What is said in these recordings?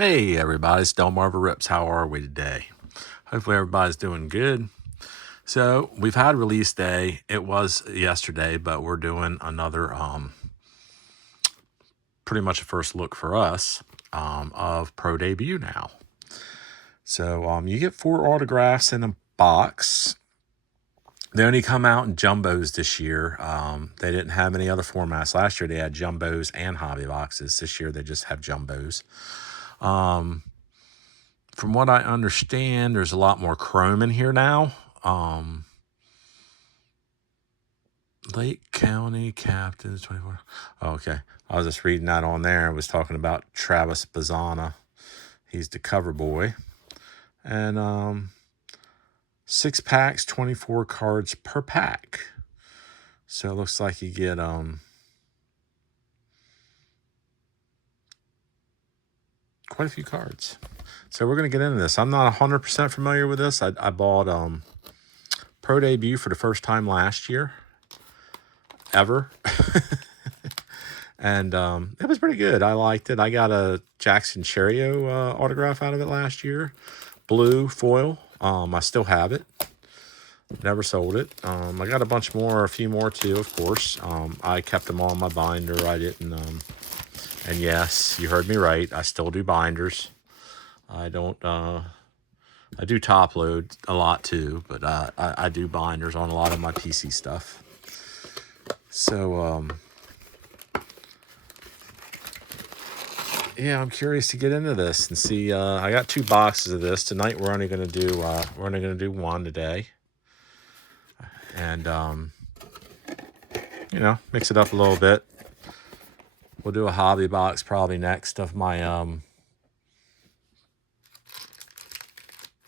Hey everybody, it's Delmarva Rips. How are we today? Hopefully everybody's doing good. So we've had release day. It was yesterday, but we're doing another pretty much a first look for us of Pro Debut now. So you get 4 autographs in a box. They only come out in jumbos this year. They didn't have any other formats. Last year they had jumbos and hobby boxes. This year they just have jumbos. From what I understand, there's a lot more chrome in here now. Lake County Captains 24. Oh, okay. I was just reading that on there. It was talking about Travis Bazzana. He's the cover boy. And 6 packs, 24 cards per pack. So it looks like you get quite a few cards. So we're going to get into this. I'm not 100% familiar with this. I bought Pro Debut for the first time last year. Ever. And it was pretty good. I liked it. I got a Jackson Cherio autograph out of it last year. Blue foil. I still have it. Never sold it. I got a few more too, of course. I kept them all in my binder. I didn't. And yes, you heard me right. I still do binders. I don't. I do top load a lot too, but I do binders on a lot of my PC stuff. So yeah, I'm curious to get into this and see. I got 2 boxes of this tonight. We're only gonna do one today, and mix it up a little bit. We'll do a hobby box probably next of my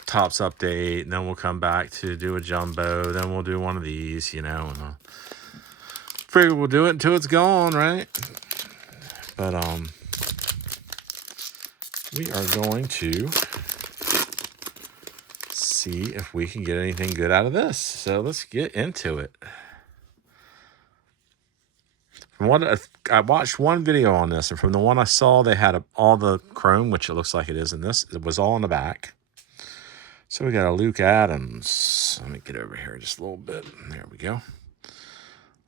Tops update, and then we'll come back to do a jumbo. Then we'll do one of these, and figure we'll do it until it's gone, right? But we are going to see if we can get anything good out of this. So let's get into it. From what I watched one video on this, and from the one I saw, they had all the chrome, which it looks like it is in this. It was all in the back. So we got a Luke Adams. Let me get over here just a little bit. There we go.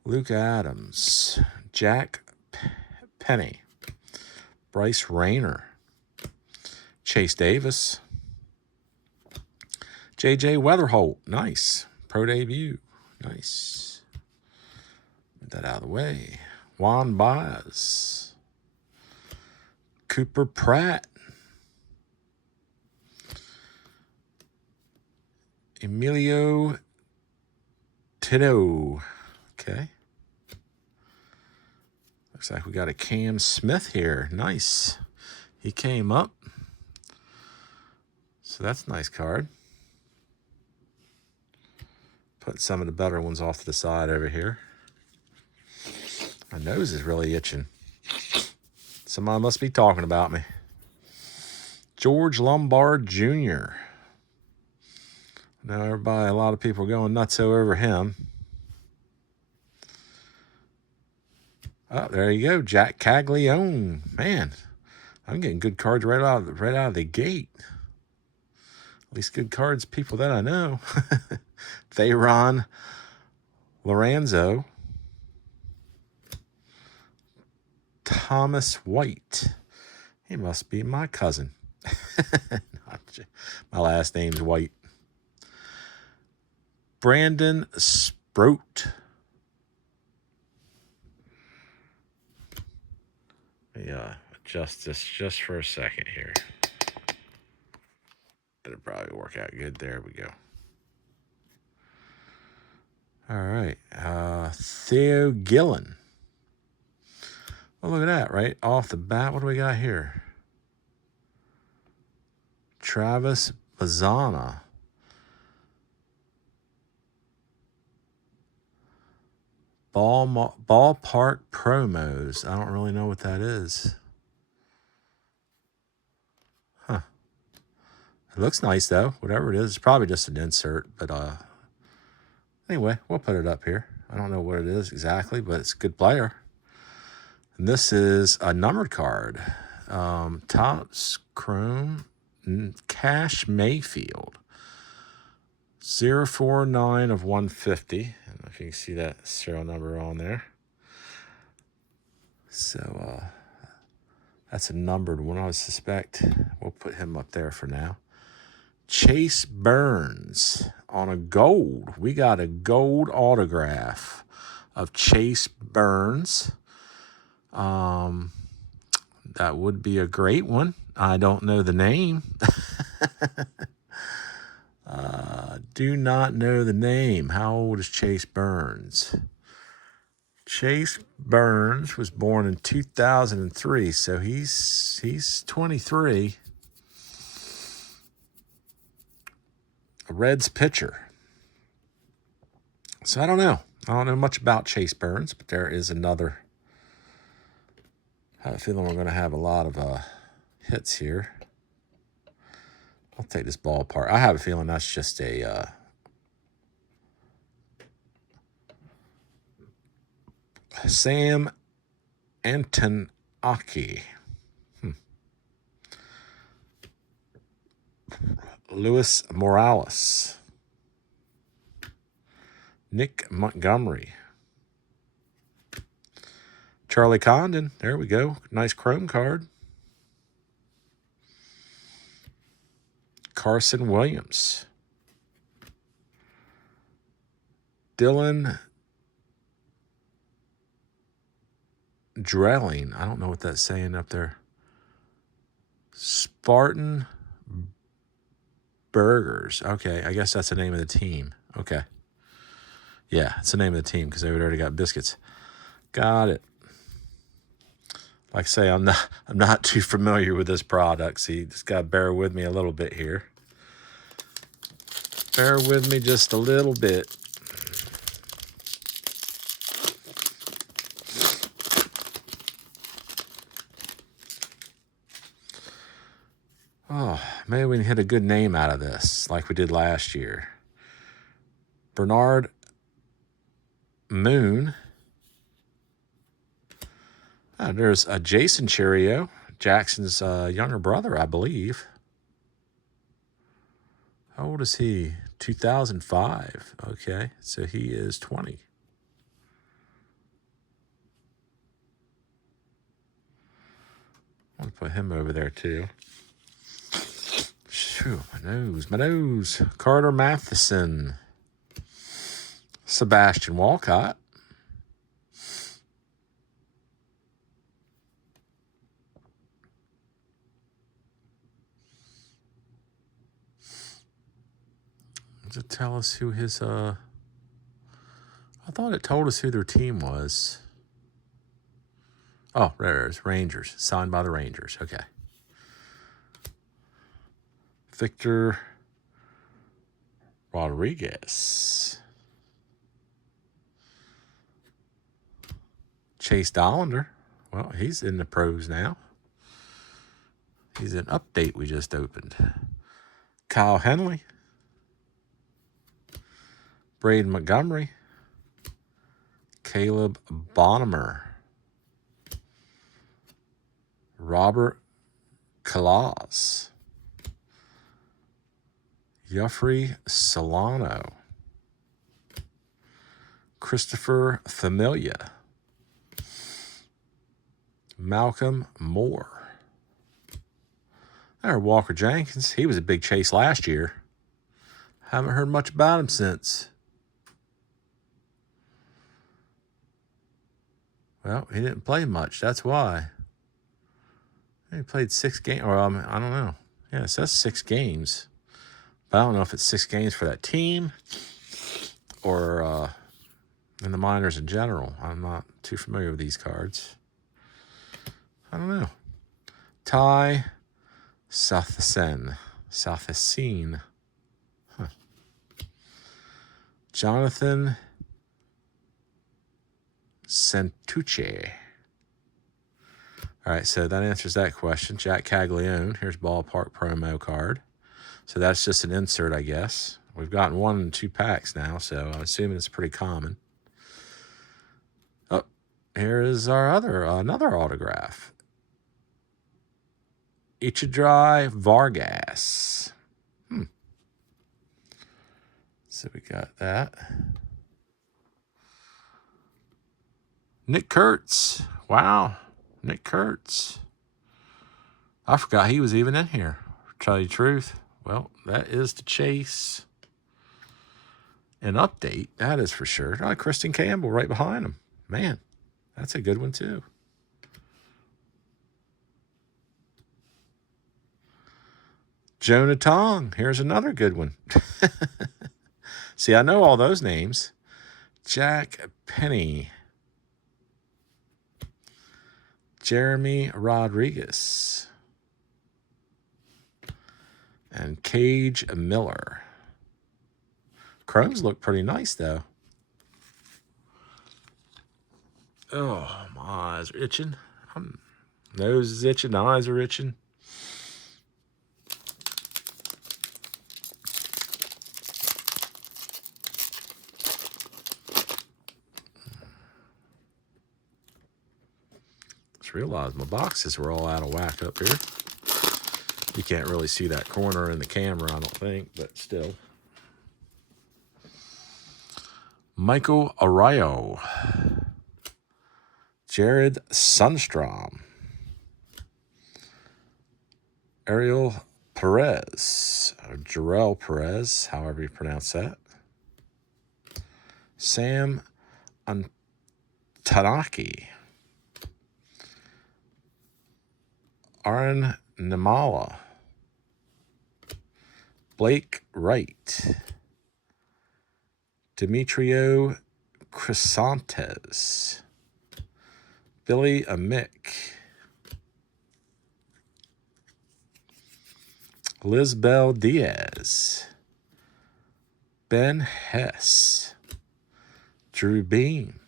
Luke Adams, Jack Penny, Bryce Rayner, Chase Davis, J.J. Weatherholt. Nice. Pro Debut. Nice. Get that out of the way. Juan Baez, Cooper Pratt, Emilio Tito. Okay. Looks like we got a Cam Smith here. Nice. He came up. So that's a nice card. Put some of the better ones off to the side over here. My nose is really itching. Somebody must be talking about me. George Lombard Jr. Now a lot of people are going nuts over him. Oh, there you go, Jack Caglione. Man, I'm getting good cards right out of the gate. At least good cards, people that I know. Thayron Lorenzo. Thomas White. He must be my cousin. My last name's White. Brandon Sproat. Yeah, adjust this just for a second here. It'll probably work out good. There we go. All right. Theo Gillen. Oh, look at that, right off the bat. What do we got here? Travis Bazzana. Ballpark promos. I don't really know what that is. Huh. It looks nice, though. Whatever it is. It's probably just an insert. But anyway, we'll put it up here. I don't know what it is exactly, but it's a good player. And this is a numbered card. Topps Chrome Cash Mayfield. 049 of 150. I don't know if you can see that serial number on there. So that's a numbered one, I would suspect. We'll put him up there for now. Chase Burns on a gold. We got a gold autograph of Chase Burns. That would be a great one. I don't know the name. Do not know the name. How old is Chase Burns? Chase Burns was born in 2003, so he's 23. A Reds pitcher. So I don't know. I don't know much about Chase Burns, but there is another. I have a feeling we're going to have a lot of hits here. I'll take this ball apart. I have a feeling that's just a Sam Antonaki. Luis Morales. Nick Montgomery. Charlie Condon. There we go. Nice chrome card. Carson Williams. Dylan Drelling. I don't know what that's saying up there. Spartan Burgers. Okay, I guess that's the name of the team. Okay. Yeah, it's the name of the team because they already got biscuits. Got it. Like I say, I'm not too familiar with this product, so you just got to bear with me a little bit here. Bear with me just a little bit. Oh, maybe we can hit a good name out of this, like we did last year. Bernard Moon. There's a Jason Cheerio, Jackson's younger brother, I believe. How old is he? 2005. Okay, so he is 20. I'm going to put him over there, too. Phew, my nose. Carter Matheson. Sebastian Walcott. Does it tell us who his, I thought it told us who their team was. Oh, there it is. Rangers. Signed by the Rangers. Okay. Victor Rodriguez. Chase Dollander. Well, he's in the pros now. He's an update we just opened. Kyle Henley. Braden Montgomery. Caleb Bonham. Robert Claus. Yufrey Solano. Christopher Familia. Malcolm Moore. There, Walker Jenkins. He was a big chase last year. Haven't heard much about him since. Well, he didn't play much. That's why. He played 6 games. Or, I don't know. Yeah, it says 6 games. But I don't know if it's 6 games for that team or in the minors in general. I'm not too familiar with these cards. I don't know. Ty Southacene. Huh. Jonathan Santucci. All right, so that answers that question. Jack Caglione. Here's ballpark promo card. So that's just an insert, I guess. We've gotten 1 and 2 packs now, so I'm assuming it's pretty common. Oh, here is our another autograph. Ichidrai Vargas. So we got that. Nick Kurtz. Wow. Nick Kurtz. I forgot he was even in here. To tell you the truth. Well, that is the chase. An update, that is for sure. Oh, Kristen Campbell right behind him. Man, that's a good one too. Jonah Tong. Here's another good one. See, I know all those names. Jack Penny. Jeremy Rodriguez. And Cage Miller. Chromes look pretty nice, though. Oh, my eyes are itching. Nose is itching. Eyes are itching. Just realized my boxes were all out of whack up here. You can't really see that corner in the camera, I don't think, but still. Michael Arroyo. Jared Sundstrom. Ariel Perez. Or Jarrell Perez, however you pronounce that. Sam Antanaki. Aaron Namala. Blake Wright. Demetrio Crisantes. Billy Amick. Lisbel Diaz. Ben Hess. Drew Beam.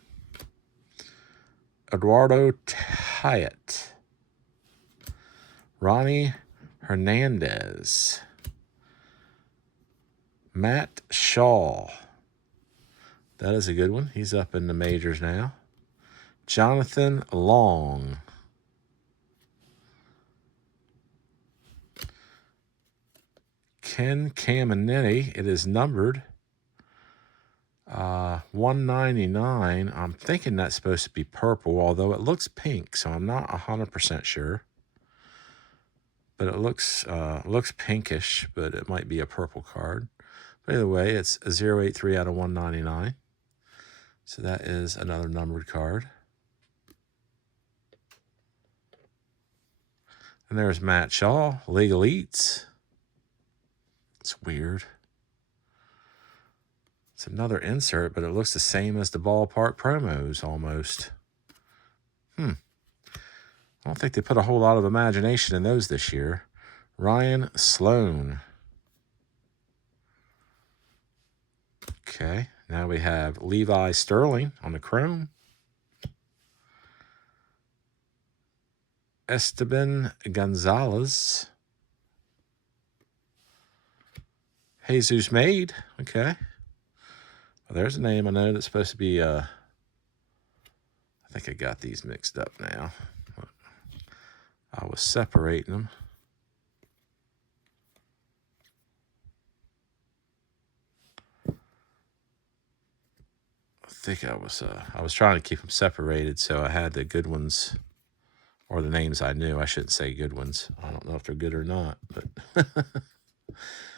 Eduardo Tyatt. Ronnie Hernandez. Matt Shaw. That is a good one. He's up in the majors now. Jonathan Long. Ken Caminetti. It is numbered 199. I'm thinking that's supposed to be purple, although it looks pink, so I'm not 100% sure. But it looks pinkish, but it might be a purple card. But either way, it's a 083 out of 199. So that is another numbered card. And there's Matt Shaw, League Elites. It's weird. It's another insert, but it looks the same as the ballpark promos almost. I don't think they put a whole lot of imagination in those this year. Ryan Sloan. Okay, now we have Levi Sterling on the chrome. Esteban Gonzalez. Jesus Made. Okay. Well, there's a name I know that's supposed to be, I think I got these mixed up now. I was separating them. I think I was trying to keep them separated, so I had the good ones, or the names I knew. I shouldn't say good ones. I don't know if they're good or not, but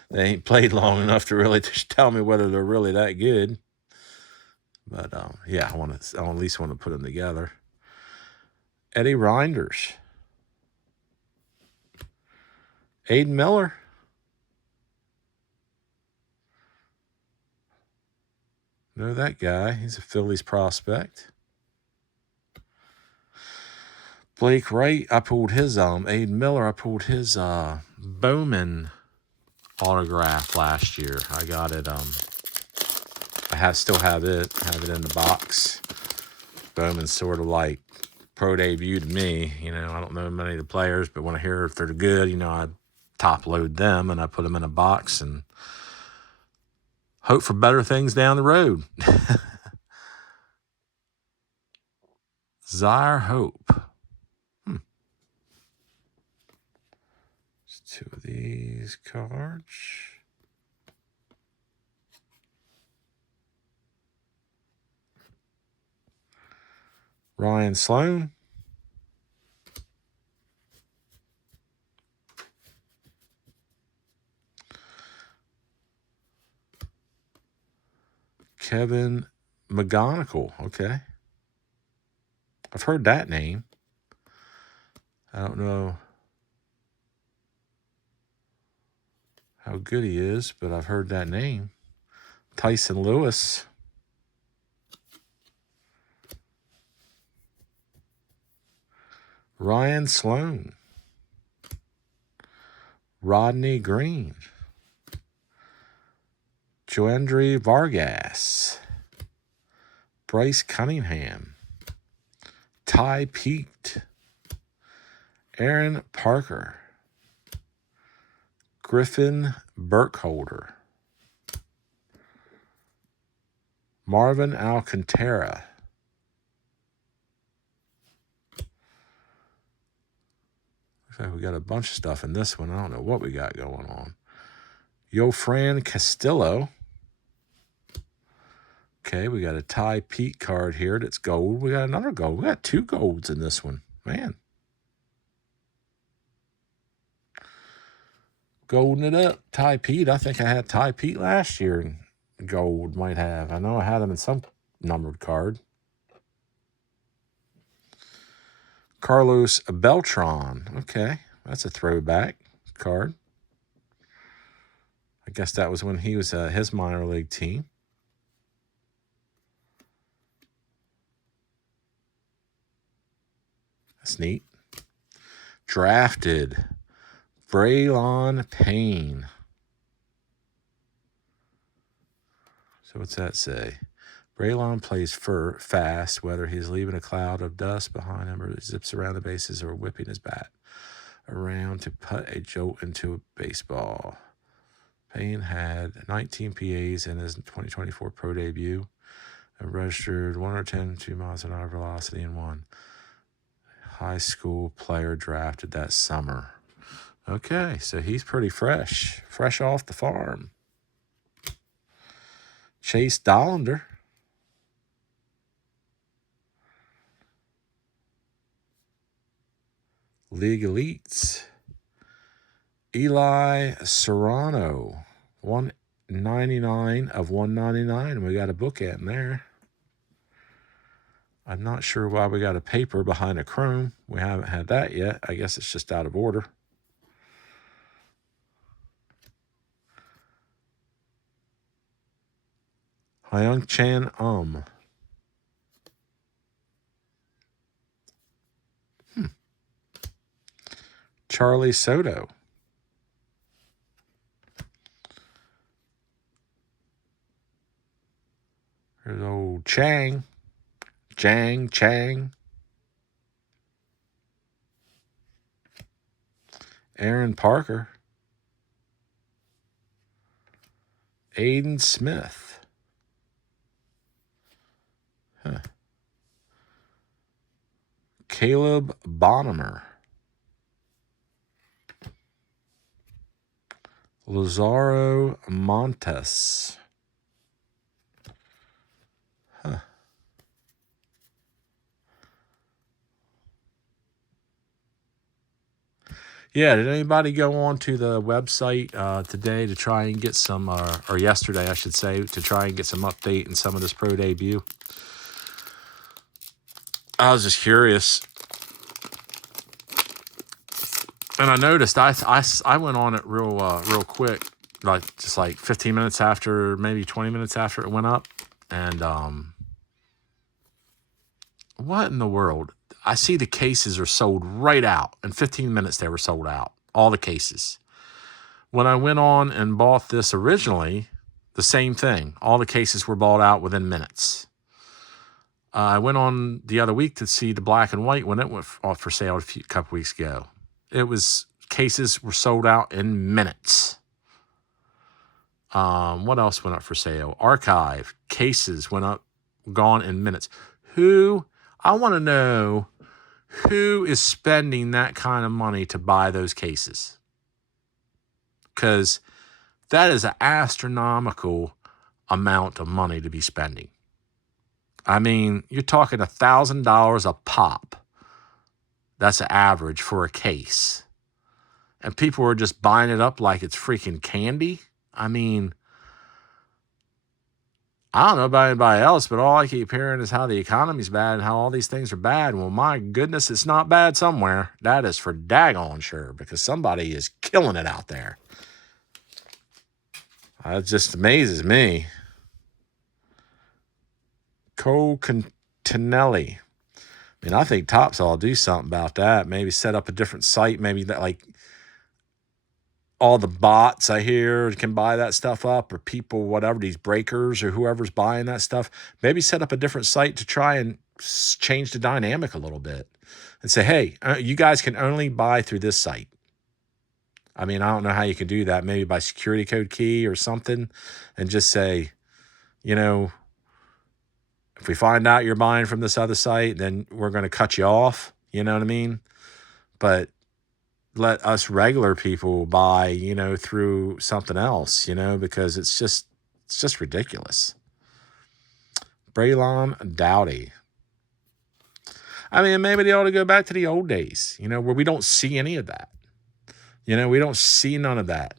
they ain't played long enough to really tell me whether they're really that good. But yeah, I at least want to put them together. Eddie Reinders. Aiden Miller. Know that guy. He's a Phillies prospect. Blake Wright, I pulled his Aiden Miller, I pulled his Bowman autograph last year. I got it. I still have it in the box. Bowman's sort of like pro debut to me. You know, I don't know many of the players, but when I hear if they're good, you know, I top load them and I put them in a box and hope for better things down the road. Zaire Hope. 2 of these cards. Ryan Sloan. Kevin McGonigal. Okay. I've heard that name. I don't know how good he is, but I've heard that name. Tyson Lewis. Ryan Sloan. Rodney Green. Joandre Vargas. Bryce Cunningham. Ty Peet. Aaron Parker. Griffin Burkholder. Marvin Alcantara. Looks like we got a bunch of stuff in this one. I don't know what we got going on. Yofran Castillo. Okay, we got a Ty Peet card here that's gold. We got another gold. We got 2 golds in this one. Man. Golding it up. Ty Peet. I think I had Ty Peet last year in gold. Might have. I know I had him in some numbered card. Carlos Beltran. Okay, that's a throwback card. I guess that was when he was his minor league team. That's neat. Drafted Braylon Payne. So what's that say? Braylon plays fast, whether he's leaving a cloud of dust behind him or zips around the bases or whipping his bat around to put a jolt into a baseball. Payne had 19 PAs in his 2024 pro debut and registered 110 miles an hour velocity in one. High school player drafted that summer. Okay, so he's pretty fresh off the farm. Chase Dollander. League Elites. Eli Serrano. 199 of 199. We got a book in there. I'm not sure why we got a paper behind a chrome. We haven't had that yet. I guess it's just out of order. Hyung Chan Charlie Soto. There's old Chang. Chang. Aaron Parker. Aiden Smith. Caleb Bonham. Lazaro Montes. Yeah, did anybody go on to the website today to try and get some, or yesterday, I should say, to try and get some update in some of this pro debut? I was just curious. And I noticed I went on it real quick, just like 15 minutes after, maybe 20 minutes after it went up. And what in the world? I see the cases are sold right out. In 15 minutes, they were sold out. All the cases. When I went on and bought this originally, the same thing. All the cases were bought out within minutes. I went on the other week to see the black and white when it went off for sale a couple weeks ago. Cases were sold out in minutes. What else went up for sale? Archive. Cases went up, gone in minutes. I want to know who is spending that kind of money to buy those cases. because that is an astronomical amount of money to be spending. I mean, you're talking $1,000 a pop. That's an average for a case. And people are just buying it up like it's freaking candy. I mean, I don't know about anybody else, but all I keep hearing is how the economy's bad and how all these things are bad. Well, my goodness, it's not bad somewhere. That is for daggone sure, because somebody is killing it out there. It just amazes me. Continelli. I mean, I think Topps ought to do something about that. Maybe set up a different site. Maybe that, like, all the bots I hear can buy that stuff up, or people, whatever, these breakers or whoever's buying that stuff. Maybe set up a different site to try and change the dynamic a little bit and say, hey, you guys can only buy through this site. I mean, I don't know how you can do that. Maybe by security code key or something, and just say, you know, if we find out you're buying from this other site, then we're going to cut you off. You know what I mean? But let us regular people buy, you know, through something else, you know, because it's just ridiculous. Braylon Dowdy. I mean, maybe they ought to go back to the old days, you know, where we don't see any of that. You know, we don't see none of that.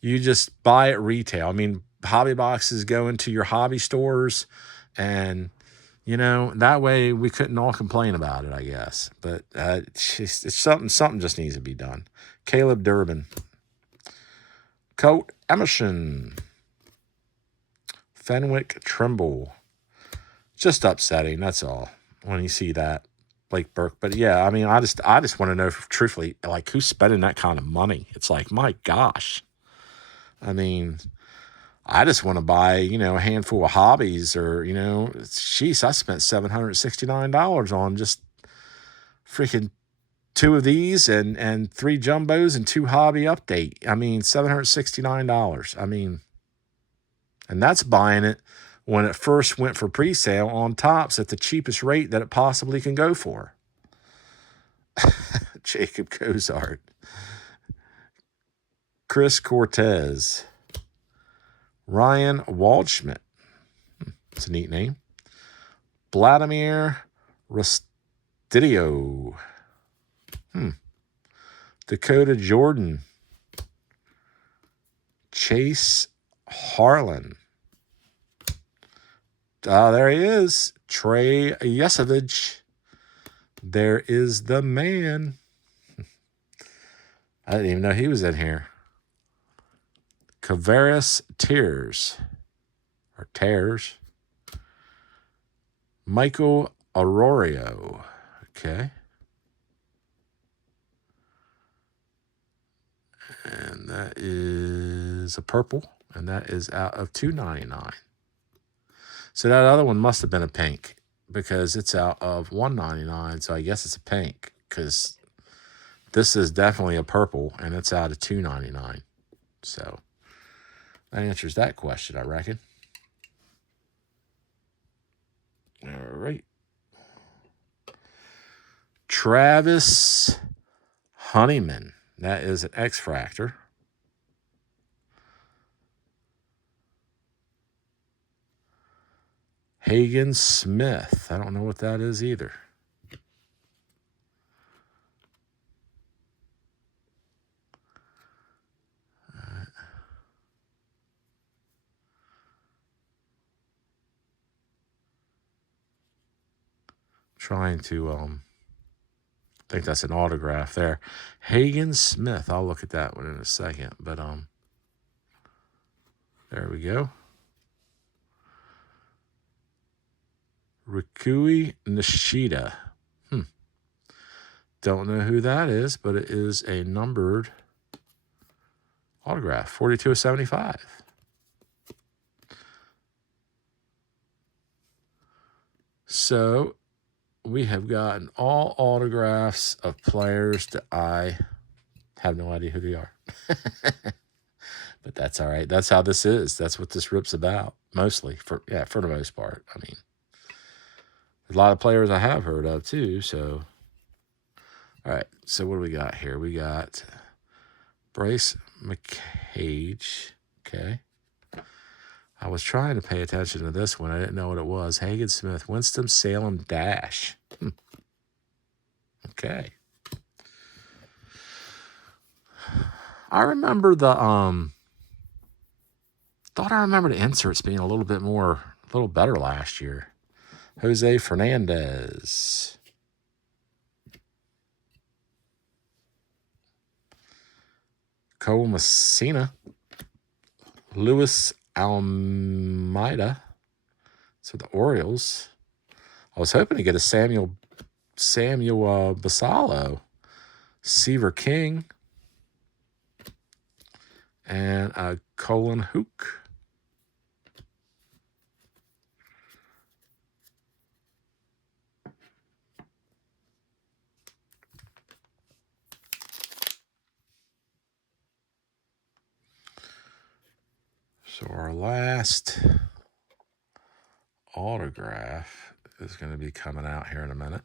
You just buy at retail. I mean, hobby boxes go into your hobby stores, and, you know, that way we couldn't all complain about it, I guess. But it's something just needs to be done. Caleb Durbin. Colt Emerson. Fenwick Trimble. Just upsetting, that's all, when you see that. Blake Burke. But yeah, I mean, I just want to know, truthfully, like, who's spending that kind of money? It's like, my gosh. I mean, I just want to buy, you know, a handful of hobbies, or, you know, jeez, I spent $769 on just freaking 2 of these and 3 jumbos and 2 hobby update. I mean, $769. I mean, and that's buying it when it first went for pre-sale on Topps at the cheapest rate that it possibly can go for. Jacob Cozart. Chris Cortez. Ryan Waldschmidt. It's a neat name. Vladimir Rostidio. Dakota Jordan. Chase Harlan. There he is. Trey Yesovich. There is the man. I didn't even know he was in here. Kavaris Tears. Or Tears. Michael Arroyo. Okay. And that is a purple. And that is out of $2.99. So that other one must have been a pink, because it's out of $1.99. So I guess it's a pink, because this is definitely a purple, and it's out of $2.99. So that answers that question, I reckon. All right. Travis Honeyman. That is an X-Fractor. Hagen Smith. I don't know what that is either. Trying to I think that's an autograph there. Hagen Smith. I'll look at that one in a second. But there we go. Rikui Nishida. Don't know who that is, but it is a numbered autograph. 42/75. So we have gotten all autographs of players that I have no idea who they are. But that's all right. That's how this is. That's what this rip's about, mostly. For the most part. I mean, a lot of players I have heard of too. So, all right. So what do we got here? We got Bryce McCage. Okay. I was trying to pay attention to this one. I didn't know what it was. Hagen Smith, Winston-Salem Dash. Okay. I remember the thought I remember the inserts being a little better last year. Jose Fernandez. Cole Messina. Luis Almeida. So the Orioles. I was hoping to get a Samuel Basallo. Seaver King. And a Colin Hook. So our last autograph is going to be coming out here in a minute.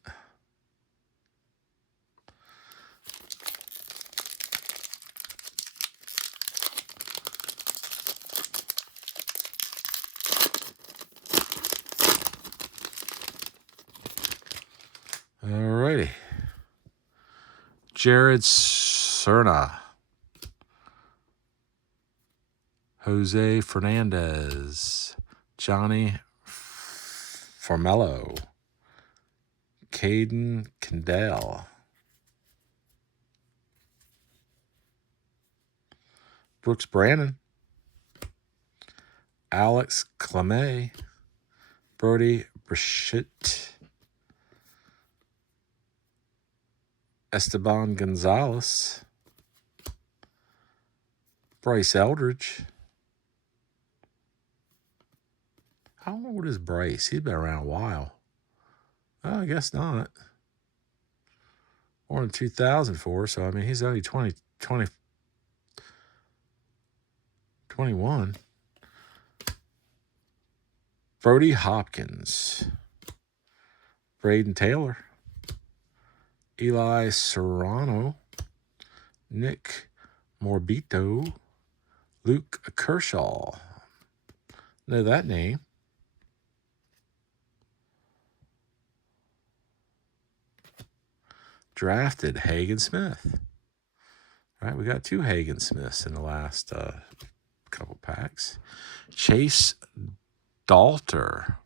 Alrighty. Jared Cerna. Jose Fernandez. Johnny Formello. Caden Kendall. Brooks Brannon. Alex Clemay. Brody Brichette. Esteban Gonzalez. Bryce Eldridge. How old is Bryce? He's been around a while. Oh, I guess not. Born in 2004, so I mean, he's only 21. Brody Hopkins. Braden Taylor. Eli Serrano. Nick Morbito. Luke Kershaw. Know that name. Drafted Hagen Smith. All right, we got 2 Hagen Smiths in the last couple packs. Chase Dalter.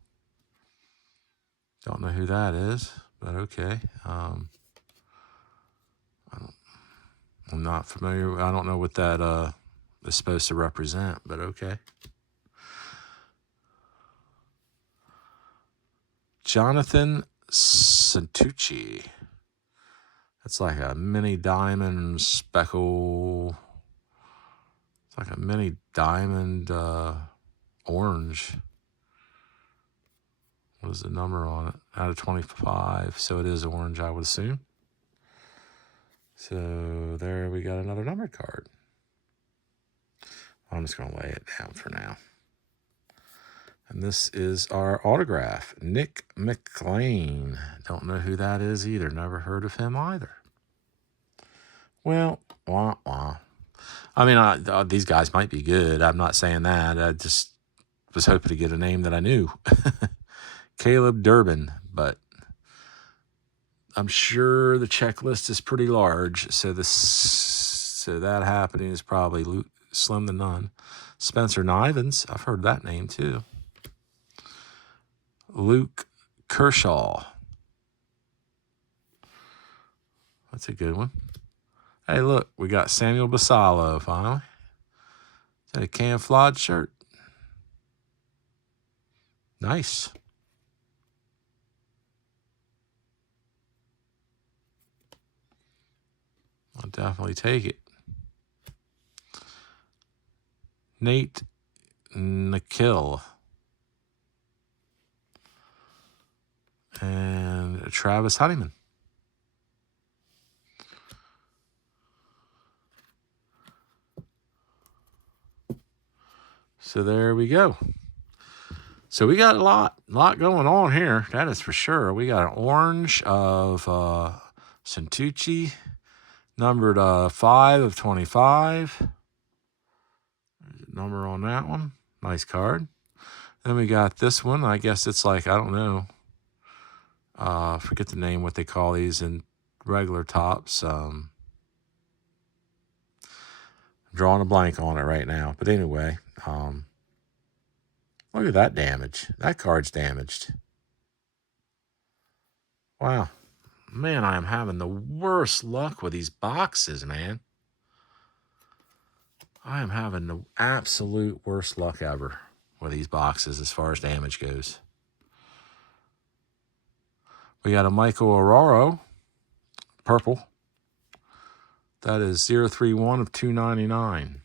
Don't know who that is, but okay. I'm not familiar. I don't know what that is supposed to represent, but okay. Jonathan Santucci. That's like a mini diamond speckle. It's like a mini diamond orange. What is the number on it? Out of 25. So it is orange, I would assume. So there we got another numbered card. I'm just going to lay it down for now. And this is our autograph. Nick McLean. Don't know who that is either. Never heard of him either. Well, wah, wah. I mean, these guys might be good. I'm not saying that. I just was hoping to get a name that I knew. Caleb Durbin, but I'm sure the checklist is pretty large. So that happening is probably slim to none. Spencer Nivens. I've heard that name too. Luke Kershaw. That's a good one. Hey, look, we got Samuel Basallo finally. Is that a camouflage shirt? Nice. I'll definitely take it. Nate Nikhil. And Travis Honeyman. So there we go. So we got a lot going on here. That is for sure. We got an orange of Santucci, numbered 5 of 25. Number on that one. Nice card. Then we got this one. I guess it's like, I don't know. Forget the name, what they call these in regular tops. I'm drawing a blank on it right now. But anyway, look at that damage. That card's damaged. Wow. Man, I am having the worst luck with these boxes, man. I am having the absolute worst luck ever with these boxes as far as damage goes. We got a Michael Araro, purple. That is 031 of 299.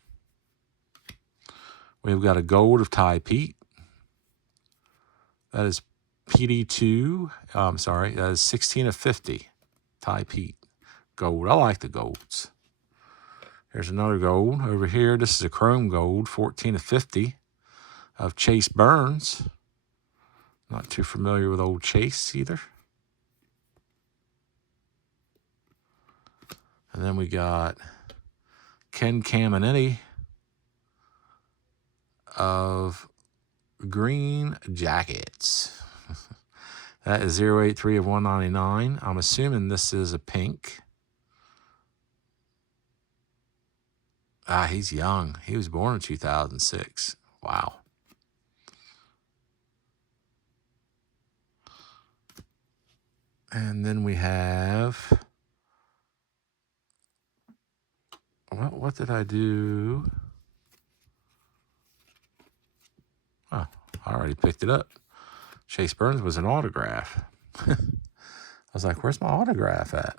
We've got a gold of Ty Pete. That is PD2. I'm sorry, that is 16 of 50. Ty Pete. Gold. I like the golds. Here's another gold. Over here, this is a chrome gold, 14 of 50 of Chase Burns. Not too familiar with old Chase either. And then we got Ken Caminiti of Green Jackets. That is 083 of 199. I'm assuming this is a pink. Ah, he's young. He was born in 2006. Wow. And then we have... What did I do? Oh, I already picked it up. Chase Burns was an autograph. I was like, where's my autograph at?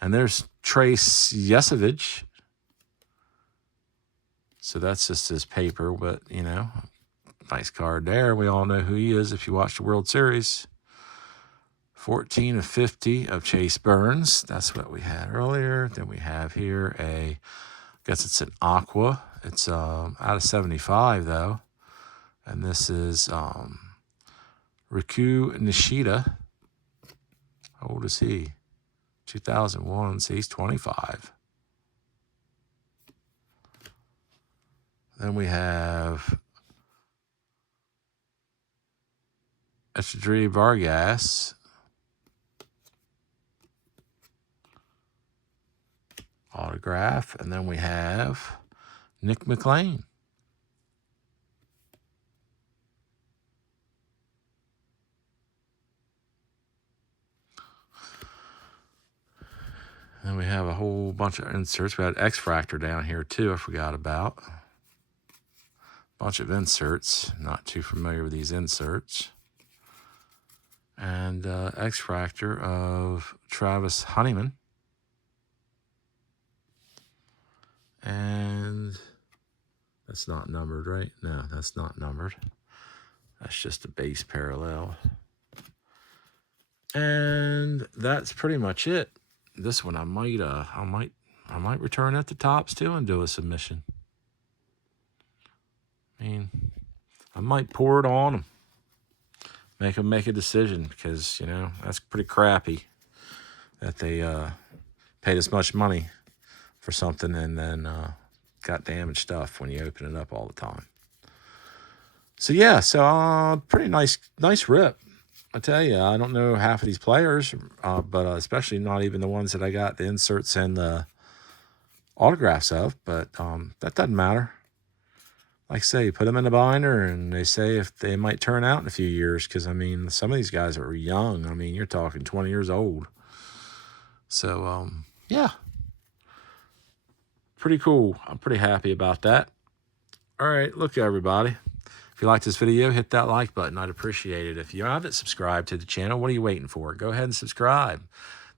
And there's Trace Yesevich. So that's just his paper, but, you know, nice card there. We all know who he is if you watch the World Series. 14 of 50 of Chase Burns. That's what we had earlier. Then we have here I guess it's an aqua. It's out of 75 though. And this is Riku Nishida. How old is he? 2001, so he's 25. Then we have Echidri Vargas. Autograph. And then we have Nick McLean. Then we have a whole bunch of inserts. We had X-Fractor down here too, I forgot about. Bunch of inserts. Not too familiar with these inserts. And X-Fractor of Travis Honeyman. And that's not numbered, right? No, that's not numbered. That's just a base parallel. And that's pretty much it. This one I might return at the tops too and do a submission. I mean, I might pour it on them. Make them make a decision because, you know, that's pretty crappy that they paid as much money for something and then got damaged stuff when you open it up all the time. So yeah, pretty nice rip. I tell you, I don't know half of these players, but especially not even the ones that I got the inserts and the autographs of. But that doesn't matter. Like I say, you put them in a binder, and they say if they might turn out in a few years. Because I mean, some of these guys are young. I mean, you're talking 20 years old. So yeah. Pretty cool. I'm pretty happy about that. All right, look, everybody. If you liked this video, hit that like button. I'd appreciate it. If you haven't subscribed to the channel, what are you waiting for? Go ahead and subscribe.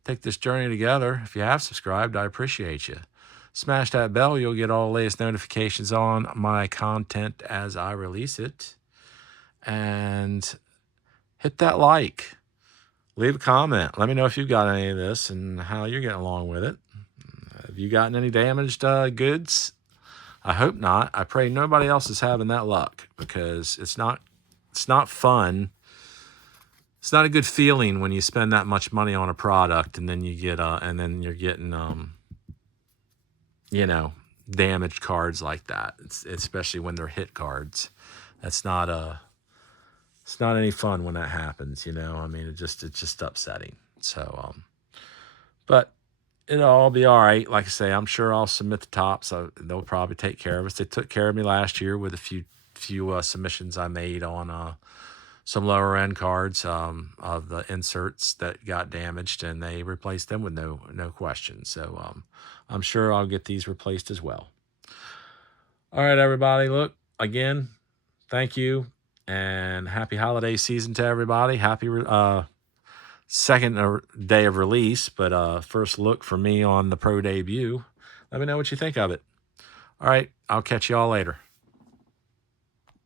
Take this journey together. If you have subscribed, I appreciate you. Smash that bell. You'll get all the latest notifications on my content as I release it. And hit that like. Leave a comment. Let me know if you've got any of this and how you're getting along with it. Have you gotten any damaged goods? I hope not. I pray nobody else is having that luck because it's not fun. It's not a good feeling when you spend that much money on a product and then you get and then you're getting you know, damaged cards like that. Especially when they're hit cards. That's not it's not any fun when that happens, you know. I mean, it's just upsetting. So but it'll all be all right. Like I say, I'm sure I'll submit the top, so they'll probably take care of us. They took care of me last year with a few submissions I made on some lower end cards of the inserts that got damaged, and they replaced them with no question. So I'm sure I'll get these replaced as well. All right, everybody. Look, again, thank you, and happy holiday season to everybody. Happy second day of release, but first look for me on the Pro debut. Let me know what you think of it. All right, I'll catch you all later.